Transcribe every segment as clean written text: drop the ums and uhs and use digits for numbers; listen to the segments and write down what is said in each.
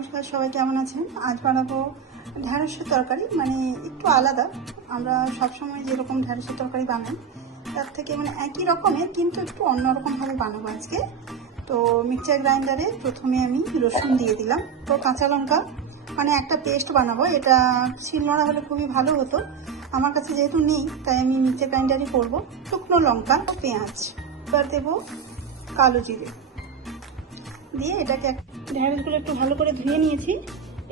নমস্কার, সবাই কেমন আছেন? আজ বানাবো ঢ্যাঁড়সের তরকারি, মানে একটু আলাদা। আমরা সবসময় যেরকম ঢ্যাঁড়সের তরকারি বানাই তার থেকে মানে একই রকমের, কিন্তু একটু অন্যরকমভাবে বানাবো আজকে। তো মিক্সচার গ্রাইন্ডারে প্রথমে আমি রসুন দিয়ে দিলাম, তো কাঁচা লঙ্কা, মানে একটা পেস্ট বানাবো। এটা শিলনোড়া হলে খুবই ভালো হতো, আমার কাছে যেহেতু নেই তাই আমি মিক্সচার গ্রাইন্ডারই করবো। শুকনো লঙ্কা, পেঁয়াজ, এবার দেবো কালো জিরে দিয়ে এটাকে ঢ্যাঁড়সগুলো একটু ভালো করে ধুয়ে নিয়েছি।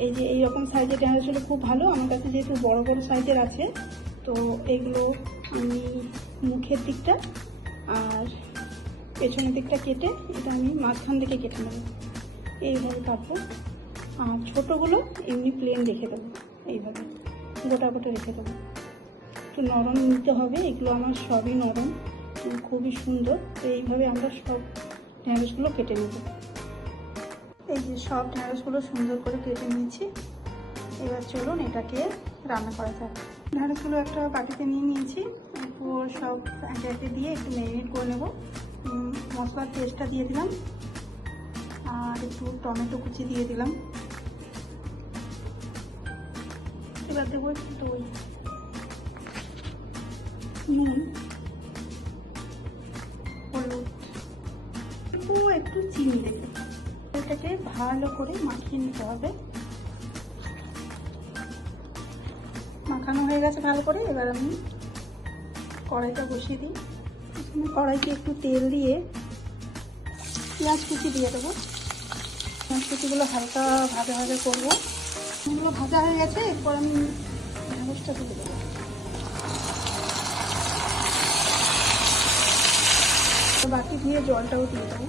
এই যে এইরকম সাইজের ঢ্যাঁড়সগুলো খুব ভালো, আমার কাছে যেহেতু বড় বড় সাইজের আছে। তো এগুলো আমি মুখের দিকটা আর পেছনের দিকটা কেটে এটা আমি মাঝখান থেকে কেটে নেব, এইভাবে কাটবো। আর ছোটোগুলো এমনি প্লেন রেখে দেবো, এইভাবে গোটা গোটা রেখে দেবো। একটু নরম নিতে হবে, এগুলো আমার সবই নরম, খুবই সুন্দর। তো এইভাবে আমরা সব ঢ্যাঁড়সগুলো কেটে নেব। এই যে সব ঢ্যাঁড়সগুলো সুন্দর করে কেটে নিয়েছি। এবার চলুন এটাকে রান্না করা যাক। ঢ্যাঁড়সগুলো একটা বাটিতে নিয়ে নিয়েছি, একটু সব একে একে দিয়ে একটু ম্যারিনেট করে নেব। মশলার পেস্টটা দিয়ে দিলাম আর একটু টমেটো কুচি দিয়ে দিলাম। এবার দেবো একটু দই, নুন, হলুদ, একটু চিনি দেবো। এটাকে ভালো করে মাখিয়ে নিতে হবে। মাখানো হয়ে গেছে ভালো করে। এবার আমি কড়াইটা বসিয়ে দিই। কড়াইতে একটু তেল দিয়ে পেঁয়াজ কুচি দিয়ে দেবো। পেঁয়াজ কুচিগুলো হালকা ভাজা ভাজা করবো। এগুলো ভাজা হয়ে গেছে, এরপর আমি ঢ্যাঁড়সটা তুলে দেবো। বাটি দিয়ে জলটাও দিয়ে দেবো।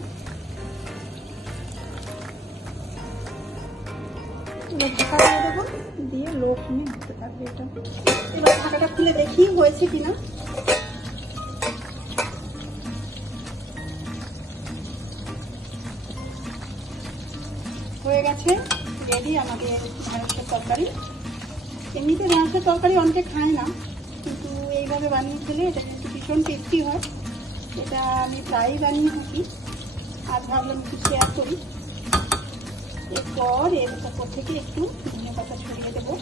এবার ঢাকা দিয়ে দেবো, দিয়ে লো ফ্লেমে হতে থাকবে এটা। এবার ঢাকাটা খুলে দেখি হয়েছে কিনা। হয়ে গেছে, রেডি আমাদের ঢ্যাঁড়সের তরকারি। এমনিতে ঢ্যাঁড়সের তরকারি অনেকে খায় না, কিন্তু এইভাবে বানিয়ে খেলে এটা কিন্তু ভীষণ টেস্টি হয়। এটা আমি প্রায়ই বানিয়ে থাকি, আজ ভাবলাম একটু শেয়ার করি। এরপর এর উপর থেকে একটু ধনে পাতা ছড়িয়ে দেবো।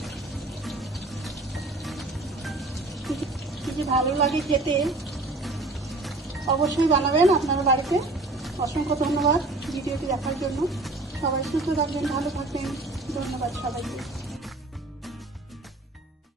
কি ভালো লাগে খেতে, অবশ্যই বানাবেন আপনারা বাড়িতে। অসংখ্য ধন্যবাদ ভিডিওটি দেখার জন্য। সবাই সুস্থ থাকবেন, ভালো থাকবেন। ধন্যবাদ সবাইকে।